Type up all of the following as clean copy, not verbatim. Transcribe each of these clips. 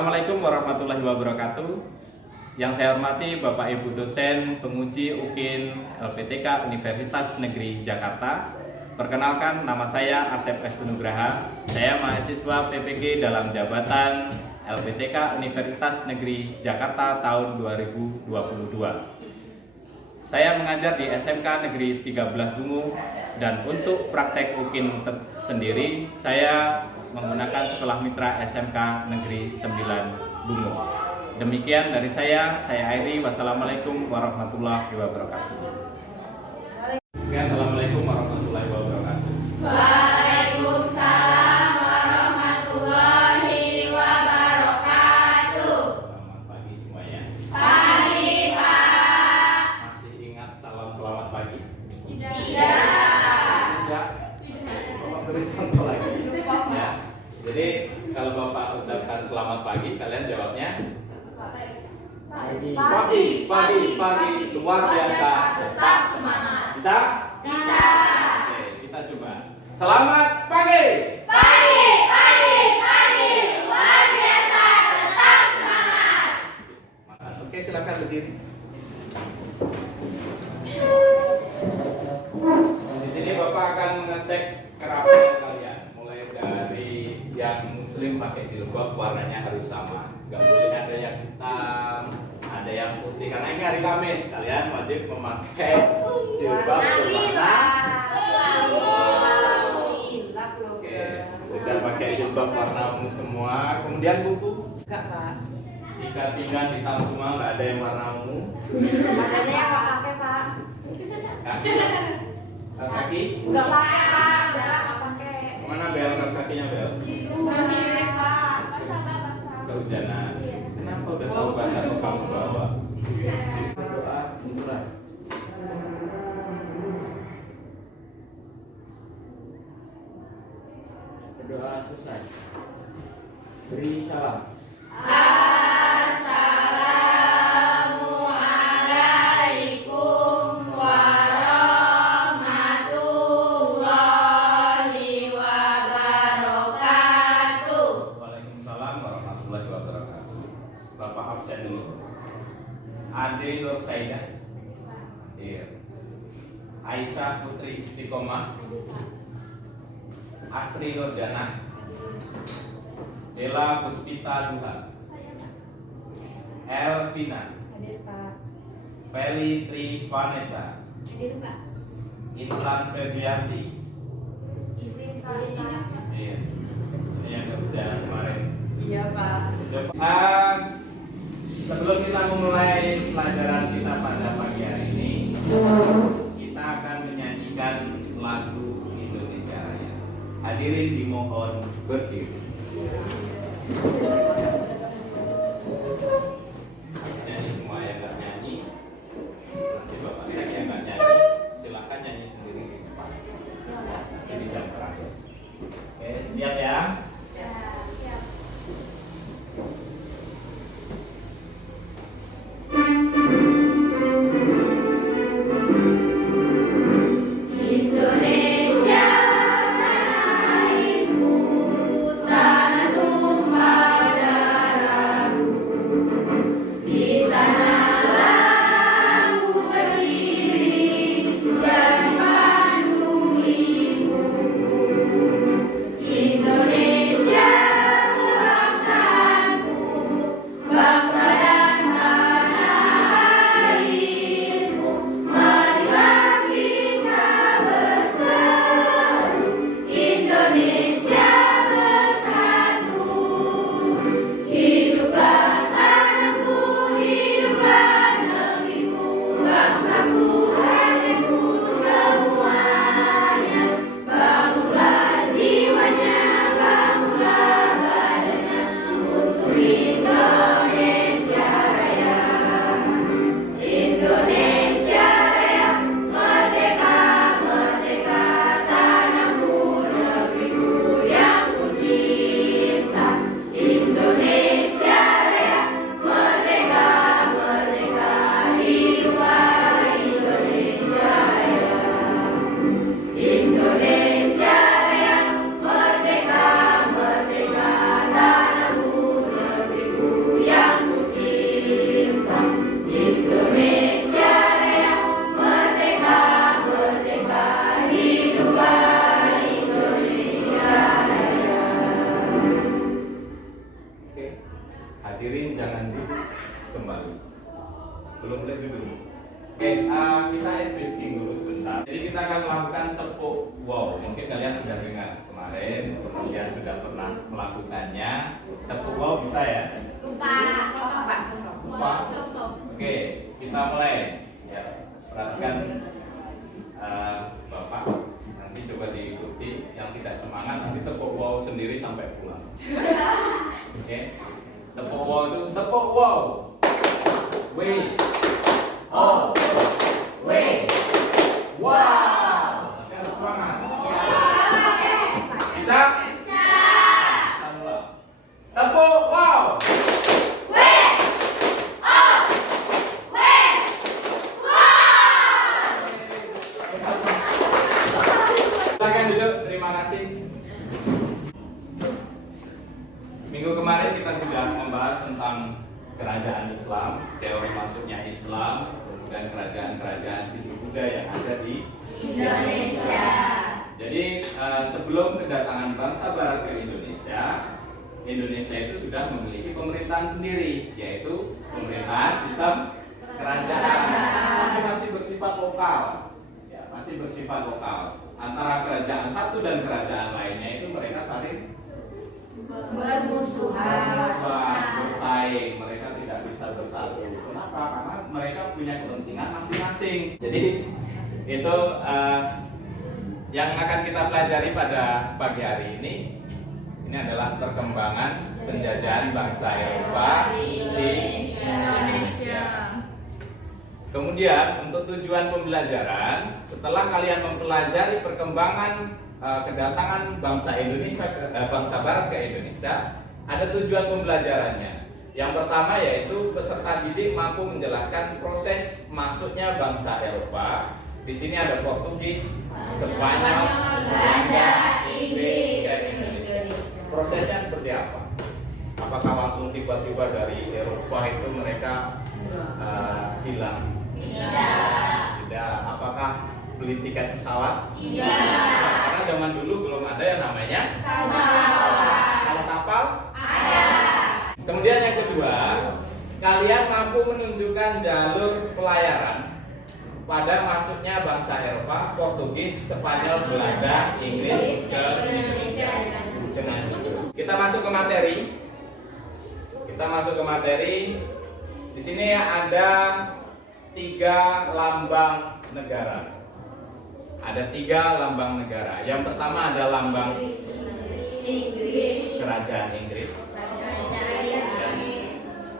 Assalamualaikum warahmatullahi wabarakatuh. Yang saya hormati Bapak Ibu dosen penguji UKIN LPTK Universitas Negeri Jakarta. Perkenalkan, nama saya Asep Restu Nugraha. Saya mahasiswa PPG dalam jabatan LPTK Universitas Negeri Jakarta tahun 2022. Saya mengajar di SMK Negeri 13 Bungu, dan untuk praktek UKIN sendiri saya menggunakan sekolah mitra SMK Negeri 9 Bungu. Demikian dari saya akhiri. Wassalamualaikum warahmatullahi wabarakatuh. Assalamualaikum warahmatullahi wabarakatuh. Waalaikumsalam warahmatullahi wabarakatuh. Selamat pagi semuanya. Pagi, Pak. Masih ingat salam selamat pagi? Tidak. Tidak. Bapak beri contoh lagi. Ya. Jadi kalau Bapak ucapkan selamat pagi, kalian jawabnya pagi, luar biasa. Tetap semangat. Bisa? Bisa. Oke, kita coba. Selamat pagi. Pagi, luar biasa. Tetap semangat. Oke, silakan berdiri. Di sini Bapak akan mengecek kerapian kalian, mulai dari yang muslim pakai jilbab warnanya harus sama, nggak boleh ada yang hitam, ada yang putih, karena ini hari Kamis, kalian wajib memakai jilbab berwarna. Oke, sudah pakai jilbab warna ungu semua, kemudian buku enggak Pak, tiga pinggan hitam semua, nggak ada yang warna ungu. Adanya yang nggak pakai, Pak. Kaki, kaos kaki, Nggak pakai, Pak. Jarang nggak pakai. mana bel kaos kakinya bel? Pak. Kehujanan. Kenapa udah tahu bahasa kok kamu bawa? Doa syukuran. Berdoa selesai. Beri salam. Assalamualaikum warahmatullahi wabarakatuh. Waalaikumsalam warahmatullahi wabarakatuh. Bapak absen dulu. Ade Nur Saida. Iya. Aisyah Putri Istiqomah. Astri Nurjana. Ella Puspita Duha. Elvina. Hadir, Pak. Feli Tri Vanessa. Hadir, Pak. Intan Febrianti. Izin, Pak. Iya. Ini yang kehujanan kemarin. Iya, Pak. Sebelum kita memulai pelajaran kita pada pagi hari ini, kita akan menyanyikan lagu Indonesia Raya. Hadirin dimohon berdiri. Nyanyi semua yang nggak nyanyi, nanti Bapak cek yang nggak nyanyi, silahkan nyanyi sendiri di depan. Ini jam terakhir. Oke, siap ya? Siap. Indonesia tanah airku. Jadi kita akan melakukan tepuk wow. Mungkin kalian sudah dengar kemarin, kemudian sudah pernah melakukannya. Tepuk wow bisa ya? Lupa. Lupa. Oke, kita mulai. Ya, perhatikan Bapak. Nanti coba diikuti. Yang tidak semangat nanti tepuk wow sendiri sampai pulang. Oke. Tepuk wow itu tepuk wow. W O W. Wow. Tapi harus semangat. Bisa? Bisa. Tepuk wow. Silakan duduk. Terima kasih. Minggu kemarin kita sudah membahas tentang kerajaan Islam, teori masuknya Islam, dan kerajaan-kerajaan Hindu Buddha yang ada di Indonesia. Jadi sebelum kedatangan bangsa Barat ke Indonesia, Indonesia itu sudah memiliki pemerintahan sendiri, yaitu pemerintahan sistem kerajaan. Tapi masih bersifat lokal, ya, masih bersifat lokal. Antara kerajaan satu dan kerajaan lainnya itu mereka saling Bermusuhan. bersaing, mereka tidak bisa bersatu. Kenapa? Karena mereka punya kepentingan masing-masing. Jadi itu yang akan kita pelajari pada pagi hari ini. Ini adalah perkembangan penjajahan bangsa Eropa di Indonesia. Kemudian untuk tujuan pembelajaran, setelah kalian mempelajari perkembangan kedatangan bangsa Indonesia, bangsa Barat ke Indonesia, ada tujuan pembelajarannya. Yang pertama yaitu peserta didik mampu menjelaskan proses masuknya bangsa Eropa. Di sini ada Portugis, Spanyol, Belanda, Inggris, dan Indonesia. Prosesnya seperti apa? Apakah langsung tiba-tiba dari Eropa itu mereka hilang? Tidak. Apakah beli tiket pesawat? Tidak. Karena zaman dulu belum ada yang namanya pesawat. Kalau kapal? Ada. Kemudian yang kedua, kalian mampu menunjukkan jalur pelayaran pada masuknya bangsa Eropa, Portugis, Spanyol, Belanda, Inggris ke Indonesia. Kita masuk ke materi. Di sini ada 3 lambang negara. Ada 3 lambang negara. Yang pertama ada lambang Inggris, kerajaan Inggris.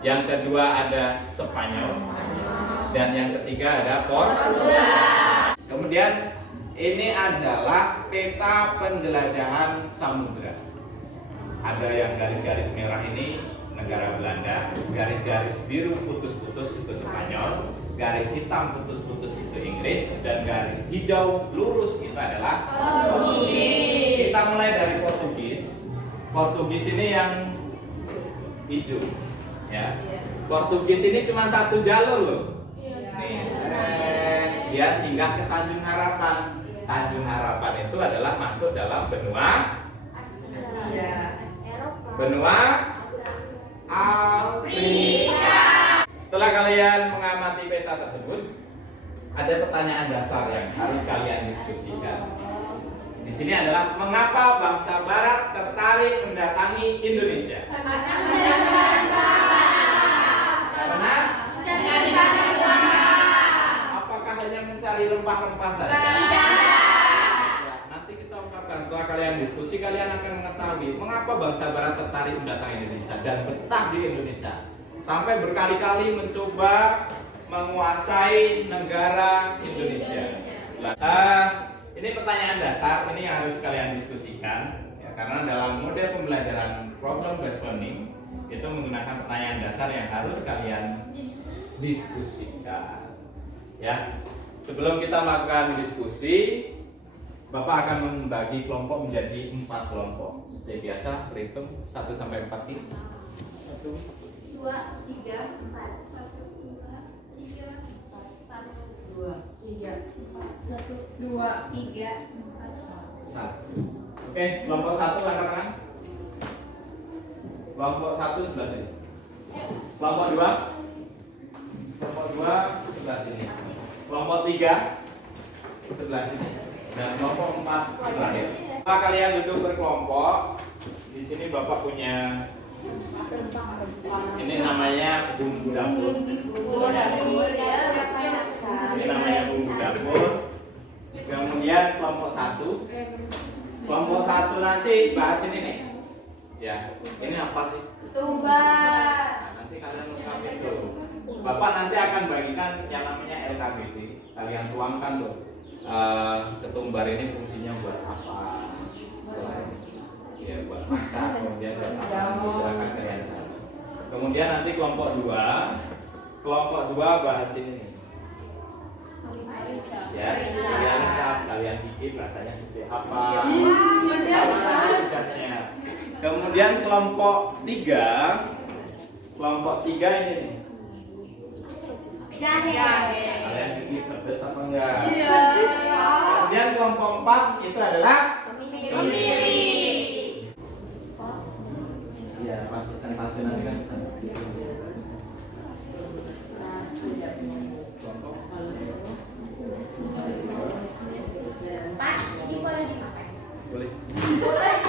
Yang kedua ada Spanyol. Dan yang ketiga ada Portugal. Kemudian ini adalah peta penjelajahan samudra. Ada yang garis-garis merah ini negara Belanda, garis-garis biru putus-putus itu Spanyol, garis hitam putus-putus itu Inggris, dan garis hijau lurus itu adalah Portugis. Kita mulai dari Portugis. Portugis ini yang hijau, ya. Portugis ini cuma 1 jalur loh. Nih, dia singgah ke Tanjung Harapan. Tanjung Harapan itu adalah masuk dalam benua Afrika. Setelah kalian mengamati peta tersebut, ada pertanyaan dasar yang harus kalian diskusikan. Di sini adalah mengapa bangsa Barat tertarik mendatangi Indonesia? Karena apakah hanya mencari rempah-rempah saja? Setelah kalian diskusi, kalian akan mengetahui mengapa bangsa Barat tertarik mendatangi Indonesia dan betah di Indonesia sampai berkali-kali mencoba menguasai negara Indonesia. Ini pertanyaan dasar, ini yang harus kalian diskusikan ya, karena dalam model pembelajaran problem based learning itu menggunakan pertanyaan dasar yang harus kalian diskusikan. Ya, sebelum kita melakukan diskusi, Bapak akan membagi kelompok menjadi 4 kelompok. Seperti biasa, berhitung 1 sampai 4 ini. 1, 2, 3, 4. 1, 2, 3, 4. 1, 2, 3, 4. 1, 2, 3, 4. 1. Oke, kelompok 1 angkat tangan. Kelompok 1 sebelah sini. Kelompok 2. Kelompok 2 sebelah sini. Kelompok 3. sebelah sini. Dan kelompok 4 terakhir. Setelah kalian duduk berkelompok, di sini Bapak punya ini namanya bumbu dapur. Ini namanya bumbu dapur. Kemudian kelompok 1. Kelompok 1 nanti bahas ini nih. Ya, ini apa sih? Ketumbar. Nah, nanti kalian lengkap itu. Bapak nanti akan bagikan yang namanya LKBD. Kalian tuangkan tuh. Ketumbar ini fungsinya buat apa? Selain ya buat masak, kemudian buat apa? Silakan kalian sana. Kemudian nanti kelompok 2 bahas ini nih. Ya, kalian gigit rasanya seperti apa? Pedasnya. Kemudian kelompok 3 ini nih. Kalian gigit pedas apa enggak? Kemudian kelompok 4 itu adalah kemiri. Iya, pas presentasi nanti kan. Pak, ini boleh dipakai? Boleh. Boleh.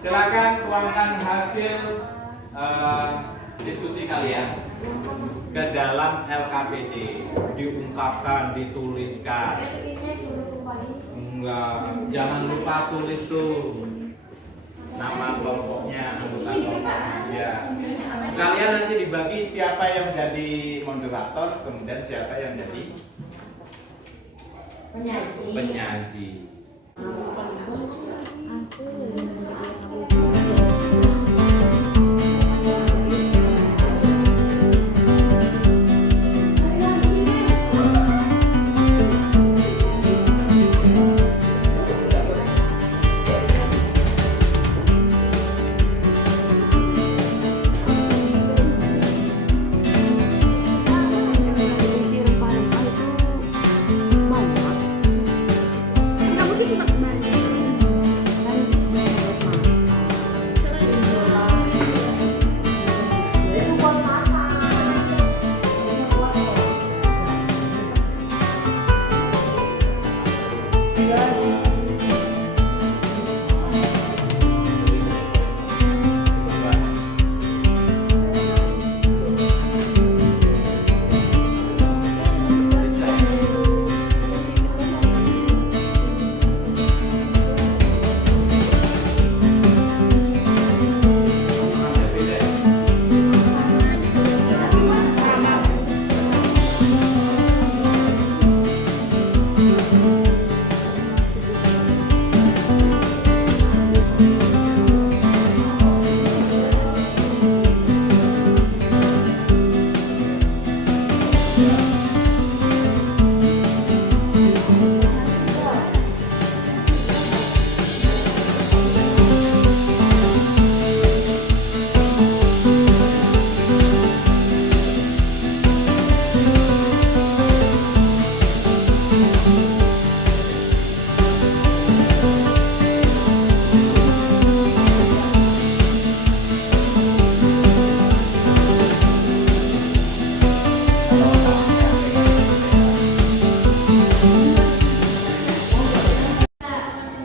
Silakan tuangkan hasil diskusi kalian ke dalam LKPD, diungkapkan, dituliskan. Enggak, jangan lupa tulis tuh nama kelompoknya, anggota kelompoknya. Ya. Sekalian nanti dibagi siapa yang jadi moderator, kemudian siapa yang jadi penyaji.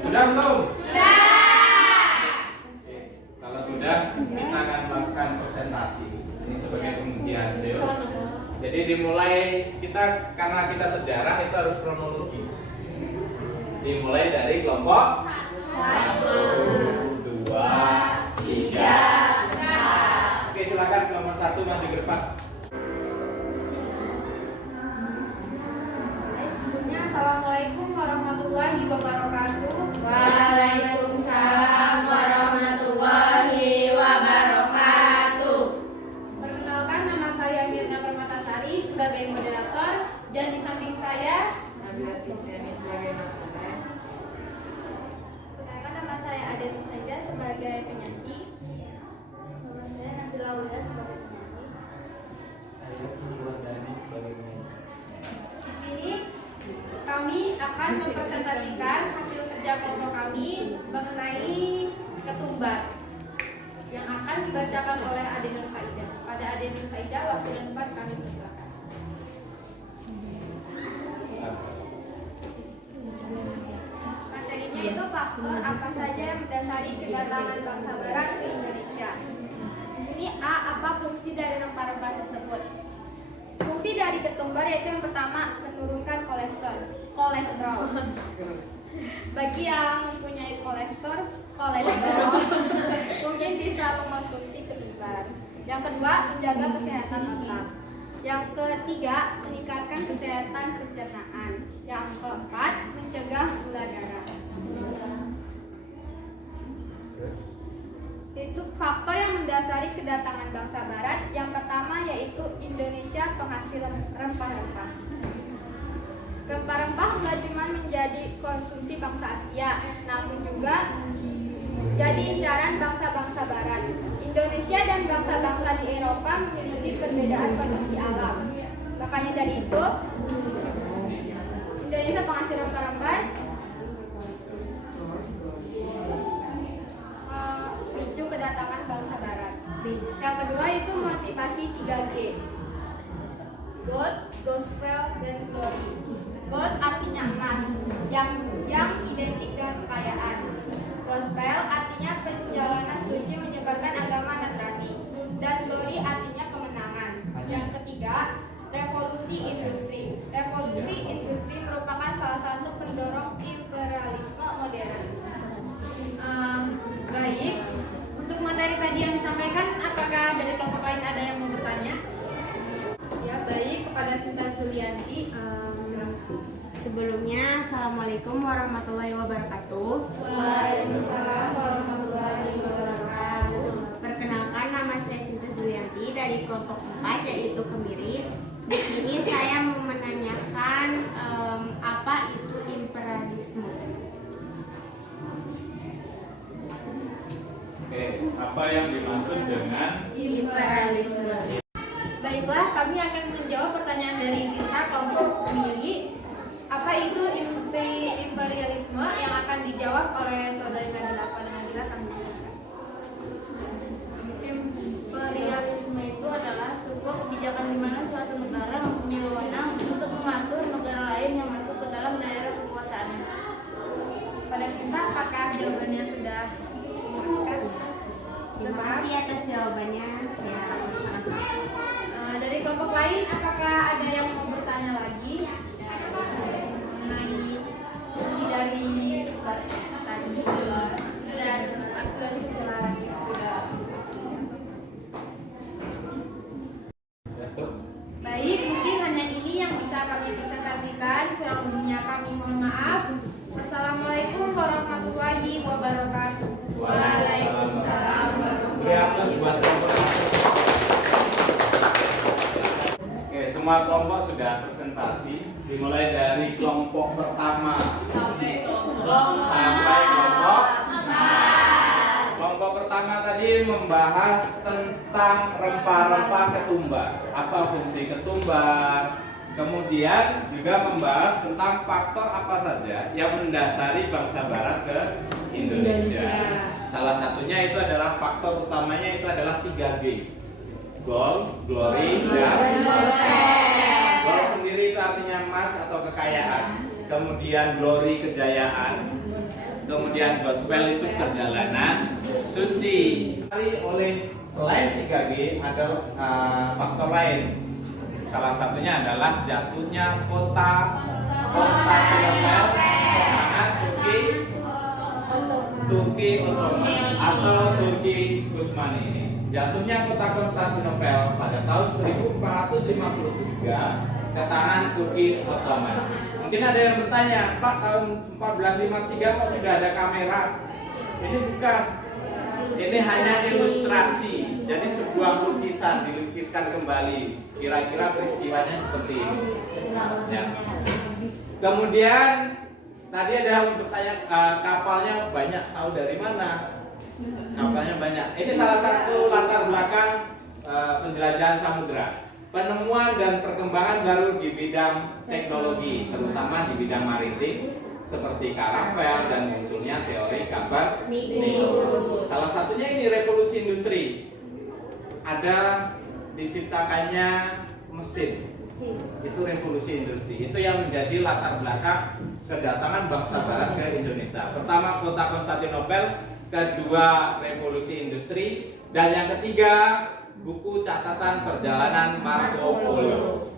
Sudah belum? Oke, kalau sudah, kita akan melakukan presentasi. Ini sebagai penguji hasil. Jadi dimulai karena kita sejarah itu harus kronologis. Dimulai dari kelompok 1, 2, 3, 4. Oke, silakan kelompok 1 maju ke depan. Sebelumnya, Assalamualaikum warahmatullahi wabarakatuh. Waalaikumsalam warahmatullahi wabarakatuh. Perkenalkan, nama saya Mirna Permatasari sebagai moderator dan di samping saya Perkenalkan, nama saya Ade Nusaida sebagai penyanyi. Nama saya Nabila Aulia sebagai penyanyi. Saya Dani sebagai penyanyi. di sini kami akan mempresentasikan hasil kerja kelompok kami mengenai ketumbar yang akan dibacakan oleh Ade Nur Saida. Pada Ade Nur Saida, waktu dan tempat kami persilakan. faktor apa saja yang mendasari kedatangan bangsa Barat ke Indonesia. Di sini A. Apa fungsi dari rempah-rempah tersebut? Fungsi dari ketumbar yaitu yang pertama menurunkan kolesterol. Bagi yang mempunyai kolesterol mungkin bisa mengkonsumsi ketumbar. Yang kedua, menjaga kesehatan otak. Yang ketiga, meningkatkan kesehatan pencernaan. Yang keempat, mencegah gula darah. Itu faktor yang mendasari kedatangan bangsa Barat. Yang pertama yaitu Indonesia penghasil rempah-rempah. Rempah-rempah bukan cuma menjadi konsumsi bangsa Asia, namun juga jadi incaran bangsa-bangsa Barat. Indonesia dan bangsa-bangsa di Eropa memiliki perbedaan kondisi alam. Makanya dari itu, Indonesia penghasil rempah-rempah picu kedatangan bangsa Barat. Yang kedua itu motivasi 3G. Gold, gospel, dan glory. Gold artinya emas, yang identik dengan kekayaan. Gospel artinya perjalanan suci menyebarkan agama Nasrani, dan glory artinya kemenangan. Yang ketiga, revolusi industri. Revolusi industri merupakan salah satu pendorong imperialisme modern. Baik, untuk materi tadi yang disampaikan, apakah dari kelompok lain ada yang mau bertanya? Ya, baik, kepada Sinta Sulianti. Sebelumnya, Assalamualaikum warahmatullahi wabarakatuh. Waalaikumsalam warahmatullahi wabarakatuh. Perkenalkan, nama saya Sinta Sulianti dari kelompok 4 yaitu Kemiri. Di sini saya mau menanyakan apa itu imperialisme. Oke, apa yang dimaksud dengan Imperialisme. Baiklah, kami akan menjawab pertanyaan dari Sinta kelompok Kemiri. Apa itu imperialisme yang akan dijawab oleh saudari Nabila? Pada Nabila kami silakan. Imperialisme itu adalah sebuah kebijakan di mana suatu negara mempunyai wewenang untuk mengatur negara lain yang masuk ke dalam daerah kekuasaannya. Pada Sinta, apakah jawabannya sudah memuaskan? Terima kasih atas jawabannya. Dari kelompok lain, apakah ada yang mau bertanya lagi mengenai fungsi dari tadi? Sudah cukup jelas. Baik, mungkin hanya ini yang bisa kami presentasikan. Kurang lebihnya kami mohon maaf. Wassalamualaikum warahmatullahi wabarakatuh. Waalaikumsalam warahmatullahi wabarakatuh. Oke, semua kelompok sudah presentasi, dimulai dari kelompok pertama sampai kelompok 4. Kelompok pertama tadi membahas tentang rempah-rempah ketumbar, apa fungsi ketumbar, kemudian juga membahas tentang faktor apa saja yang mendasari bangsa Barat ke Indonesia. Salah satunya itu adalah faktor utamanya itu adalah 3G. Gold, glory, dan gold sendiri itu artinya emas atau kekayaan. Kemudian glory kejayaan. Kemudian gospel itu perjalanan suci. Oleh selain 3G ada faktor lain. Salah satunya adalah jatuhnya kota Konstantinopel tangan Turki Ottoman atau Turki Utsmani. Jatuhnya kota Konstantinopel pada tahun 1453 ke tangan Turki Ottoman. Mungkin ada yang bertanya, Pak, tahun 1453 kok sudah ada kamera? Ini bukan. Ini hanya ilustrasi. Jadi sebuah lukisan dilukiskan kembali. Kira-kira peristiwanya seperti ini. Ya. Kemudian tadi ada yang bertanya, kapalnya banyak, tahu dari mana? Kapalnya banyak. Ini salah satu latar belakang penjelajahan samudra. Penemuan dan perkembangan baru di bidang teknologi, terutama di bidang maritim, seperti karavel dan munculnya teori Copernicus. Salah satunya ini revolusi industri. Ada diciptakannya mesin. Itu revolusi industri. Itu yang menjadi latar belakang kedatangan bangsa Barat ke Indonesia. Pertama kota Konstantinopel, kedua revolusi industri, dan yang ketiga buku catatan perjalanan Marco Polo.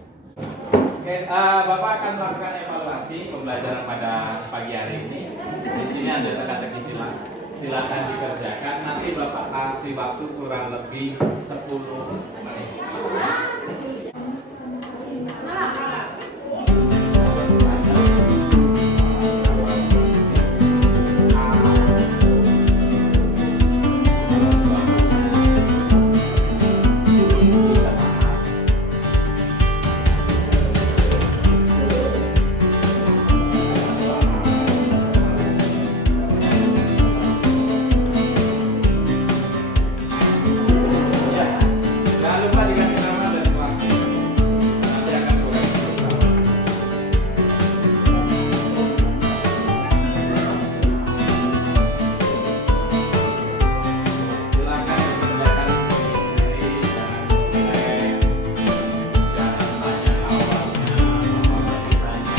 Oke, Bapak akan melakukan evaluasi pembelajaran pada pagi hari ini. Di sini ada teka-teki silakan dikerjakan. Nanti Bapak kasih waktu kurang lebih 10 menit. Jangan lupa dikasih nama dan kelas. Nanti akan koreksi. Silakan dikerjakan sendiri, jangan tanya awalnya, apa ditanya.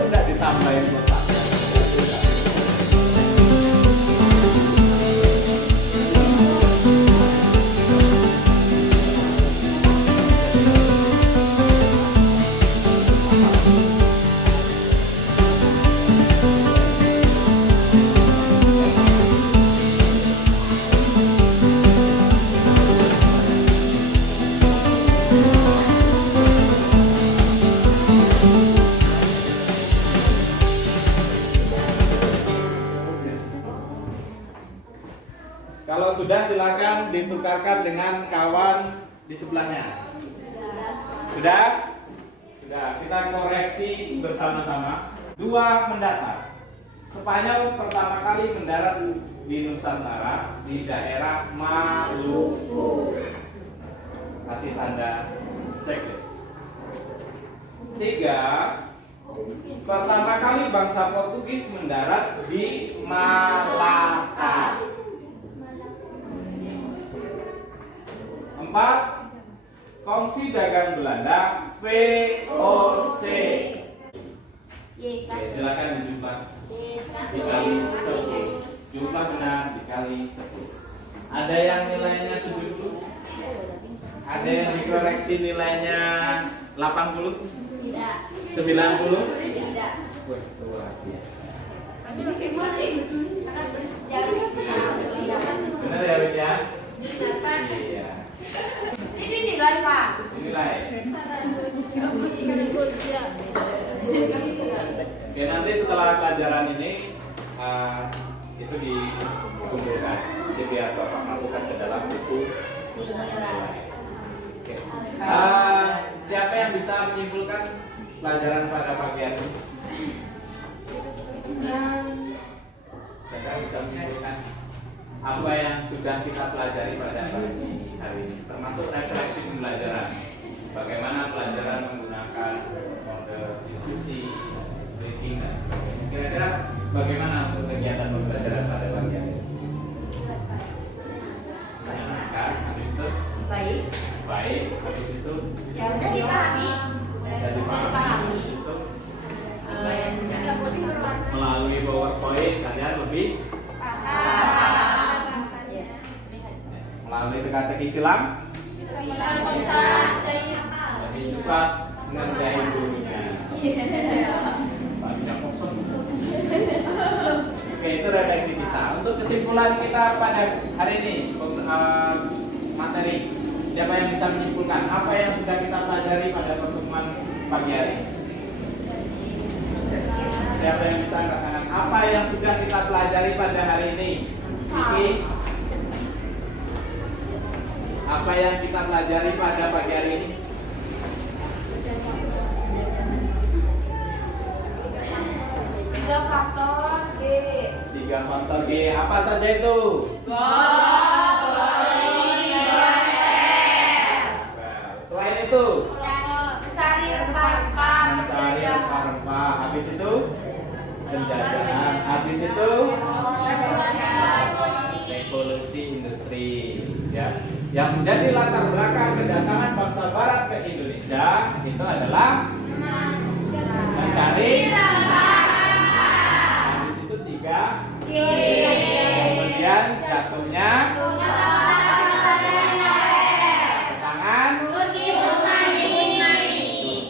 Enggak ditambahin kotaknya. Kalau sudah silakan ditukarkan dengan kawan di sebelahnya. Sudah? Sudah, kita koreksi bersama-sama. Dua mendatar. Spanyol pertama kali mendarat di Nusantara di daerah Maluku. Kasih tanda checklist. 3. Pertama kali bangsa Portugis mendarat di Malaka. 4. Kongsi dagang Belanda VOC. Oke, silakan dijumlah dikali 10. Jumlah benar dikali 10. Ada yang nilainya 70? Ada yang dikoreksi nilainya 80? Tidak. 90? Tidak. Wah, luar biasa. Benar ya, Win ya? Iya. Ini nilai Pak. Nilai. Oke, nanti setelah pelajaran ini itu dikumpulkan, jadi biar Bapak masukkan ke dalam buku nilai. Oke. Siapa yang bisa menyimpulkan pelajaran pada pagi hari ini? Siapa yang bisa menyimpulkan apa yang sudah kita pelajari pada pagi hari ini, termasuk refleksi pembelajaran, bagaimana pelajaran menggunakan model diskusi, reading, dan sebagainya. Kira-kira bagaimana untuk kegiatan pembelajaran pada pagi hari ini? Menyenangkan, habis itu baik, habis itu Dipahami. habis itu melalui PowerPoint kalian lebih melalui teka-teki silang lebih cepat ngerjain gurunya. Banyak kosong. Oke, itu refleksi kita. Untuk kesimpulan kita pada hari ini materi, siapa yang bisa menyimpulkan apa yang sudah kita pelajari pada pertemuan pagi hari? Siapa yang bisa katakan apa yang sudah kita pelajari pada hari ini? Vicky? Apa yang kita pelajari pada pagi hari ini? Tiga faktor G. 3 faktor G. Apa saja itu? Selain itu, Cari rempah-rempah. mencari rempah-rempah. Habis itu, penjajahan. Habis itu, revolusi industri. Ya, yang menjadi latar belakang kedatangan bangsa Barat ke Indonesia itu adalah mencari. Habis itu 3. Kemudian jatuhnya tangan Turki Utsmani.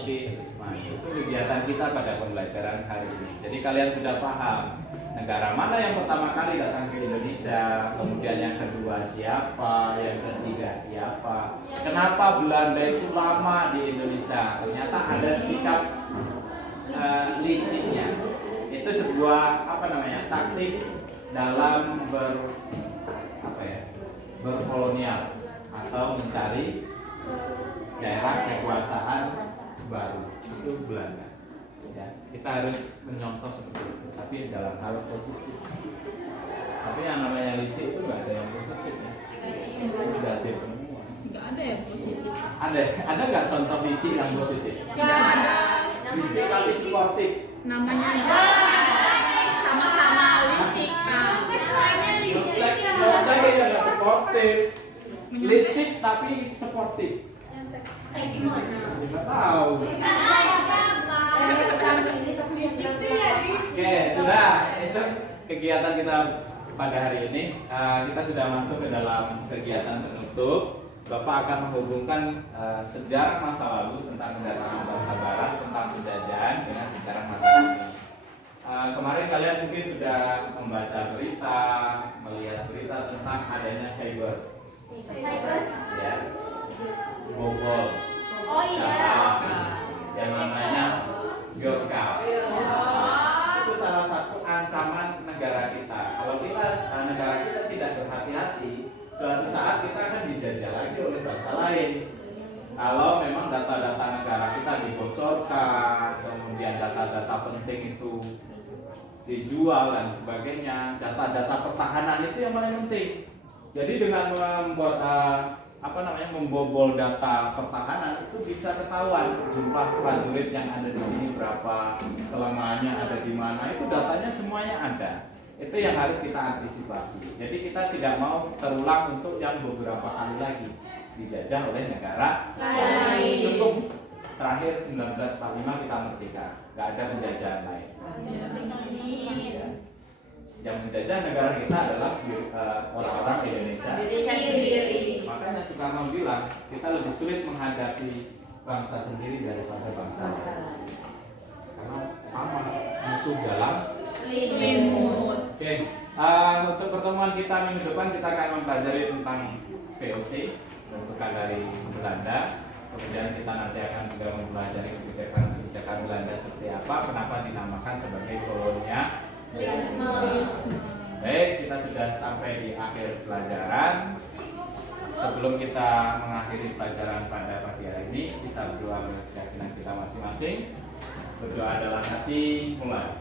Itu kegiatan kita pada pembelajaran hari ini. Jadi kalian sudah paham negara mana yang pertama kali datang ke Indonesia, kemudian yang kedua siapa, yang ketiga siapa. Kenapa Belanda itu lama di Indonesia? Ternyata ada sikap licinnya. Itu sebuah taktik dalam berkolonial atau mencari daerah kekuasaan baru. Itu Belanda. Ya, kita harus menyontoh seperti itu, tapi dalam hal positif. Tapi yang namanya licik itu nggak ada yang positif ya. Negatif semua. Nggak ada yang positif. Ada nggak contoh licik yang positif? Tidak ada. Licik tapi sportif. Namanya aja sama-sama licik. Nah, Saya tidak sportif. Licik tapi sportif. Nggak tahu. Oke, sudah. Itu kegiatan kita pada hari ini. Kita sudah masuk ke dalam kegiatan penutup. Bapak akan menghubungkan sejarah masa lalu tentang kedatangan bangsa Barat, tentang penjajahan dengan sejarah masa kini. Kemarin kalian mungkin sudah membaca berita, melihat berita tentang adanya cyber, ya, bobol, Oh iya. yang namanya Bjorka. Itu salah satu ancaman negara kita. Kalau negara kita tidak berhati-hati, suatu saat kita akan dijajah lagi oleh bangsa lain. Kalau memang data-data negara kita dibocorkan, kemudian data-data penting itu dijual dan sebagainya, data-data pertahanan itu yang paling penting. Jadi dengan membuat membobol data pertahanan itu bisa ketahuan jumlah prajurit yang ada di sini berapa, kelemahannya ada di mana, itu datanya semuanya ada. Itu yang harus kita antisipasi. Jadi kita tidak mau terulang untuk yang beberapa kali lagi dijajah oleh negara lain. Cukup terakhir 1945 kita merdeka, nggak ada penjajahan lain. Ya. Yang menjajah negara kita adalah orang-orang Indonesia sendiri. Makanya Soekarno bilang kita lebih sulit menghadapi bangsa sendiri daripada bangsa lain. Karena sama musuh dalam selimut. Oke, untuk pertemuan kita minggu depan kita akan mempelajari tentang VOC, bentukan dari Belanda. Kemudian kita nanti akan juga mempelajari kebijakan Belanda seperti apa, kenapa dinamakan sebagai kolonialisme. Baik, kita sudah sampai di akhir pelajaran. Sebelum kita mengakhiri pelajaran pada pagi hari ini, kita berdoa menurut keyakinan kita masing-masing. Berdoa dalam hati, mulai.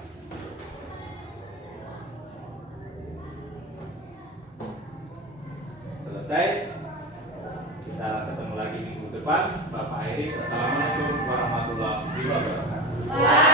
Selesai. Kita ketemu lagi minggu depan. Bapak Eri, assalamualaikum warahmatullahi wabarakatuh.